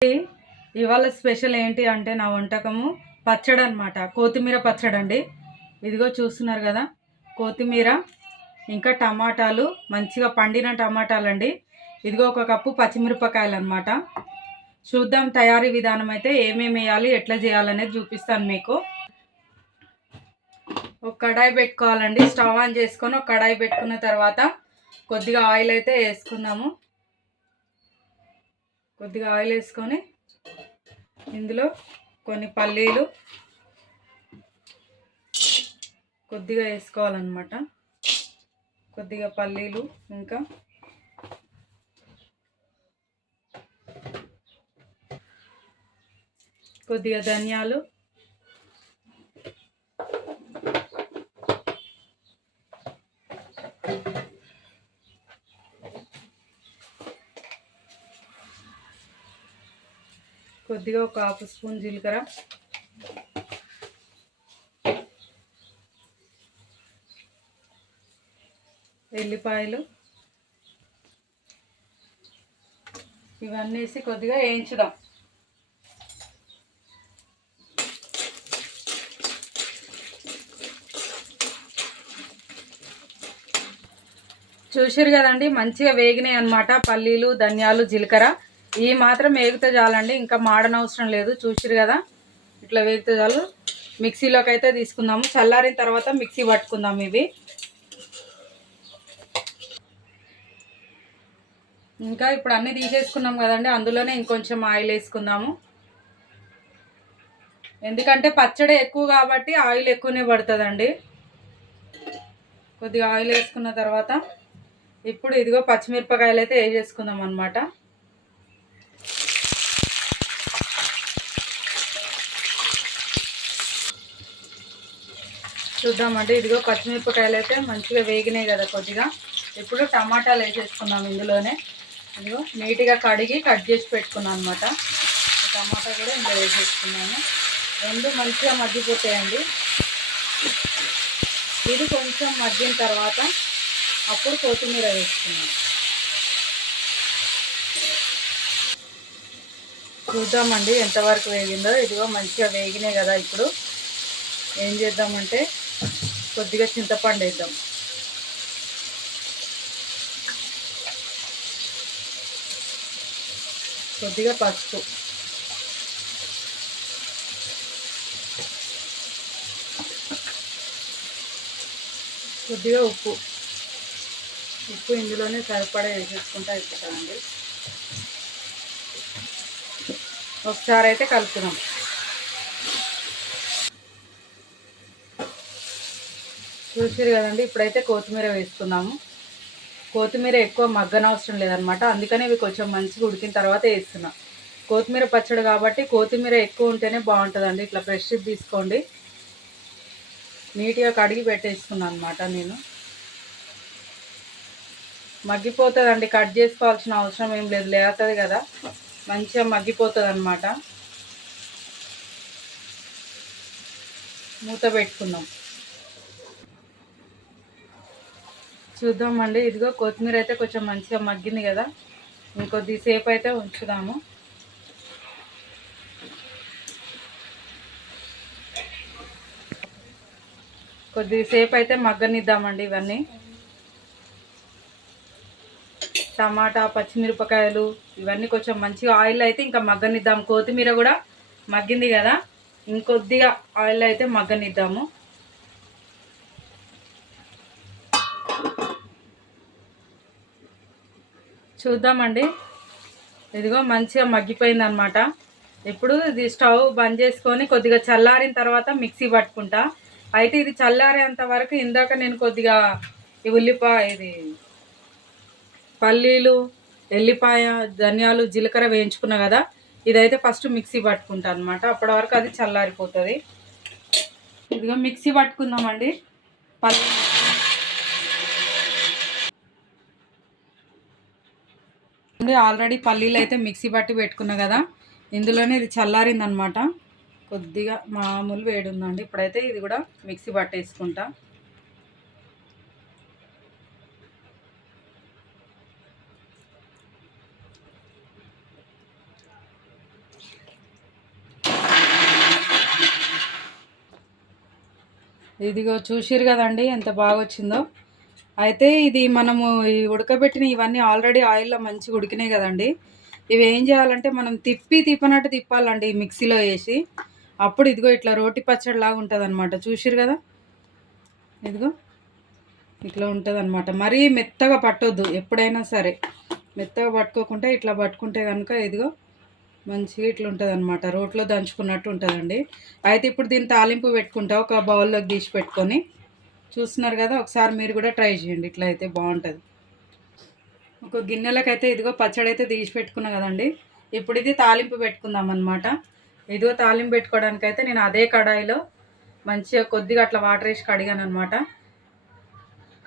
ఇవాళ స్పెషల్ ఏంటి అంటే నా వంటకము పచ్చడి అనమాట. కొత్తిమీర పచ్చడి అండి. ఇదిగో చూస్తున్నారు కదా, కొత్తిమీర ఇంకా టమాటాలు, మంచిగా పండిన టమాటాలు అండి. ఇదిగో ఒక కప్పు పచ్చిమిరపకాయలు అనమాట. చూద్దాం తయారీ విధానం అయితే ఏమేమి వేయాలి, ఎట్లా చేయాలనేది చూపిస్తాను మీకు. ఒక కడాయి పెట్టుకోవాలండి. స్టవ్ ఆన్ చేసుకొని ఒక కడాయి పెట్టుకున్న తర్వాత కొద్దిగా ఆయిల్ అయితే వేసుకుందాము. కొద్దిగా ఆయిల్ వేసుకొని ఇందులో కొన్ని పల్లీలు కొద్దిగా వేసుకోవాలన్నమాట. కొద్దిగా పల్లీలు, ఇంకా కొద్దిగా ధనియాలు, కొద్దిగా ఒక హాఫ్ స్పూన్ జీలకర్ర, ఎల్లిపాయలు, ఇవన్నీ వేసి కొద్దిగా వేయించుదాం. చూసారు కదండి, మంచిగా వేగినాయి అన్నమాట. పల్లీలు, ధనియాలు, జీలకర్ర ఈ మాత్రం వేగితే చాలండి, ఇంకా మాడనవసరం లేదు. చూసారు కదా, ఇట్లా వేగితే చాలు. మిక్సీలోకి అయితే తీసుకుందాము. చల్లారిన తర్వాత మిక్సీ పట్టుకుందాం ఇవి. ఇంకా ఇప్పుడు అన్నీ తీసేసుకున్నాం కదండి, అందులోనే ఇంకొంచెం ఆయిల్ వేసుకుందాము. ఎందుకంటే పచ్చడి ఎక్కువ కాబట్టి ఆయిల్ ఎక్కువనే పడుతుందండి. కొద్దిగా ఆయిల్ వేసుకున్న తర్వాత ఇప్పుడు ఇదిగో పచ్చిమిరపకాయలు అయితే వేసేసుకుందాం అన్నమాట. చూద్దామండి, ఇదిగో పచ్చిమిరపకాయలు అయితే మంచిగా వేగినాయి కదా కొద్దిగా. ఇప్పుడు టమాటాలు వేసేసుకుందాం ఇందులోనే. ఇదిగో నీట్గా కడిగి కట్ చేసి పెట్టుకున్నాను అనమాట. టమాటా కూడా ఇందులో వేసేసుకున్నాను. రెండు మంచిగా మగ్గిపోతాయండి. ఇది కొంచెం మగ్గిన తర్వాత అప్పుడు కొత్తిమీర వేసుకున్నాను. చూద్దామండి ఎంతవరకు వేగిందో. ఇదిగో మంచిగా వేగినాయి కదా. ఇప్పుడు ఏం చేద్దామంటే కొద్దిగా చింతపండు వేద్దాం. కొద్దిగా పసుపు, కొద్దిగా ఉప్పు ఇందులోనే సరిపడా వేసేసుకుంటా అయిపోతామండి. ఒకసారి అయితే కలుపుదాం. చూసారు కదండి, ఇప్పుడైతే కొత్తిమీర వేసుకుందాము. కొత్తిమీర ఎక్కువ మగ్గనవసరం లేదనమాట, అందుకనే ఇవి కొంచెం మంచిగా ఉడికిన తర్వాత వేస్తున్నాం. కొత్తిమీర పచ్చడి కాబట్టి కొత్తిమీర ఎక్కువ ఉంటేనే బాగుంటుందండి. ఇట్లా ఫ్రెష్ తీసుకోండి. నీట్గా కడిగి పెట్టేసుకున్నాను అనమాట నేను. మగ్గిపోతుందండి, కట్ చేసుకోవాల్సిన అవసరం ఏం లేదు, లేతుంది కదా, మంచిగా మగ్గిపోతుంది అనమాట. మూత పెట్టుకుందాం. చూద్దామండి, ఇదిగో కొత్తిమీర అయితే కొంచెం మంచిగా మగ్గింది కదా. ఇంకొద్దిసేపు అయితే ఉంచుదాము. కొద్దిసేపు అయితే మగ్గనిద్దామండి ఇవన్నీ. టమాటా, పచ్చిమిరపకాయలు ఇవన్నీ కొంచెం మంచిగా ఆయిల్ అయితే ఇంకా మగ్గనిద్దాం. కొత్తిమీర కూడా మగ్గింది కదా, ఇంకొద్దిగా ఆయిల్ అయితే మగ్గనిద్దాము. చూద్దామండి, ఇదిగో మంచిగా మగ్గిపోయింది అనమాట. ఇప్పుడు ఇది స్టవ్ బంద్ చేసుకొని కొద్దిగా చల్లారిన తర్వాత మిక్సీ పట్టుకుంటా. అయితే ఇది చల్లారేంత వరకు ఇందాక నేను కొద్దిగా ఇది పల్లీలు, ఎల్లిపాయ, ధనియాలు, జీలకర్ర వేయించుకున్నా కదా, ఇదైతే ఫస్ట్ మిక్సీ పట్టుకుంటా అనమాట. అప్పటి వరకు అది చల్లారిపోతుంది. ఇదిగో మిక్సీ పట్టుకుందామండి. ఆల్రెడీ పల్లీలు అయితే మిక్సీ పట్టి పెట్టుకున్నా కదా, ఇందులోనే ఇది చల్లారింది అనమాట. కొద్దిగా మామూలు వేడి ఉందండి. ఇప్పుడైతే ఇది కూడా మిక్సీ పట్టేసుకుంటా. ఇదిగో చూసిరు కదండి ఎంత బాగా వచ్చిందో. అయితే ఇది మనము ఈ ఉడకబెట్టిన ఇవన్నీ ఆల్రెడీ ఆయిల్లో మంచిగా ఉడికినాయి కదండి. ఇవి ఏం చేయాలంటే మనం తిప్పనట్టు తిప్పాలండి మిక్సీలో వేసి. అప్పుడు ఇదిగో ఇట్లా రోటి పచ్చడి లాగా ఉంటుంది అనమాట. చూసిరు కదా, ఇదిగో ఇట్లా ఉంటుంది అనమాట. మరీ మెత్తగా పట్టొద్దు ఎప్పుడైనా సరే. మెత్తగా పట్టుకోకుండా ఇట్లా పట్టుకుంటే కనుక ఇదిగో మంచిగా ఇట్లా ఉంటుంది అనమాట. రోట్లో దంచుకున్నట్టు ఉంటుందండి. అయితే ఇప్పుడు దీన్ని తాలింపు పెట్టుకుంటా ఒక బౌల్లోకి తీసి పెట్టుకొని. చూస్తున్నారు కదా, ఒకసారి మీరు కూడా ట్రై చేయండి. ఇట్లా అయితే బాగుంటుంది. ఒక గిన్నెలకైతే ఇదిగో పచ్చడి అయితే తీసి పెట్టుకున్నా కదండి. ఇప్పుడు ఇది తాలింపు పెట్టుకుందాం అనమాట. ఇదిగో తాలింపు పెట్టుకోవడానికైతే నేను అదే కడాయిలో మంచిగా కొద్దిగా అట్లా వాటర్ వేసి కడిగాను అనమాట.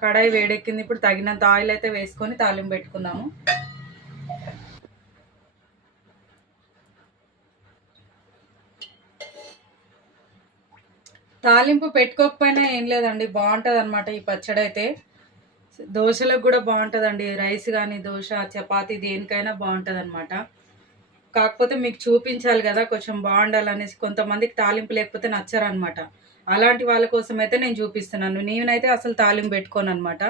కడాయి వేడెక్కింది. ఇప్పుడు తగినంత ఆయిల్ అయితే వేసుకొని తాలింపు పెట్టుకుందాము. తాలింపు పెట్టుకోకపోయినా ఏం లేదండి, బాగుంటుంది అనమాట ఈ పచ్చడి అయితే. దోశలకు కూడా బాగుంటుందండి. రైస్ కానీ దోశ చపాతీ దేనికైనా బాగుంటుంది అనమాట. కాకపోతే మీకు చూపించాలి కదా, కొంచెం బాగుండాలనేసి. కొంతమందికి తాలింపు లేకపోతే నచ్చరనమాట. అలాంటి వాళ్ళ కోసం అయితే నేను చూపిస్తున్నాను. నేనైతే అసలు తాలింపు పెట్టుకోను అనమాట.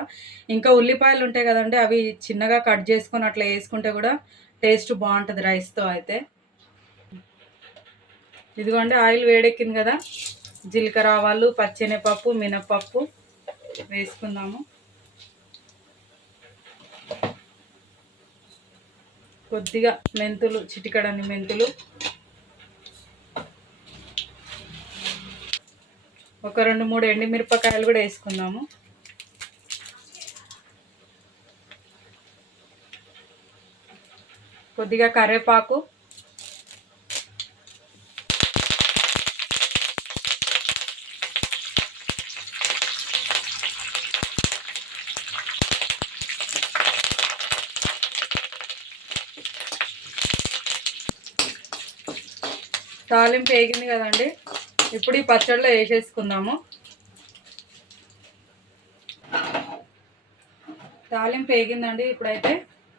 ఇంకా ఉల్లిపాయలు ఉంటాయి కదండి, అవి చిన్నగా కట్ చేసుకొని అట్లా వేసుకుంటే కూడా టేస్ట్ బాగుంటుంది రైస్తో అయితే. ఇదిగోండి ఆయిల్ వేడెక్కింది కదా, జీలకర్ర ఆవాలు పచ్చెనగపప్పు మినపప్పు వేసుకుందాము. కొద్దిగా మెంతులు, చిటికడని మెంతులు, ఒక 2-3 ఎండుమిరపకాయలు కూడా వేసుకుందాము. కొద్దిగా కరివేపాకు, తాలింపు వేగింది కదండి. ఇప్పుడు ఈ పచ్చడిలో వేసేసుకుందాము. తాలింపు వేగిందండి. ఇప్పుడైతే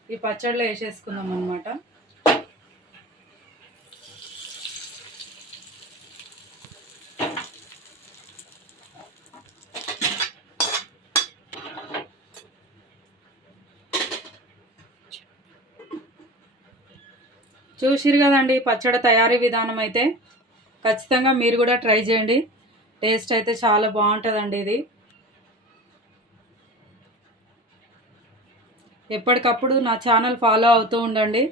ఈ పచ్చడిలో వేసేసుకుందాం అనమాట. చూసిరు కదండి పచ్చడి తయారీ విధానం అయితే. ఖచ్చితంగా మీరు కూడా ట్రై చేయండి. టేస్ట్ అయితే చాలా బాగుంటుందండి ఇది. ఎప్పటికప్పుడు నా ఛానల్ ఫాలో అవుతూ ఉండండి.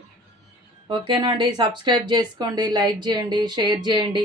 ఓకేనా అండి, సబ్స్క్రైబ్ చేసుకోండి, లైక్ చేయండి, షేర్ చేయండి.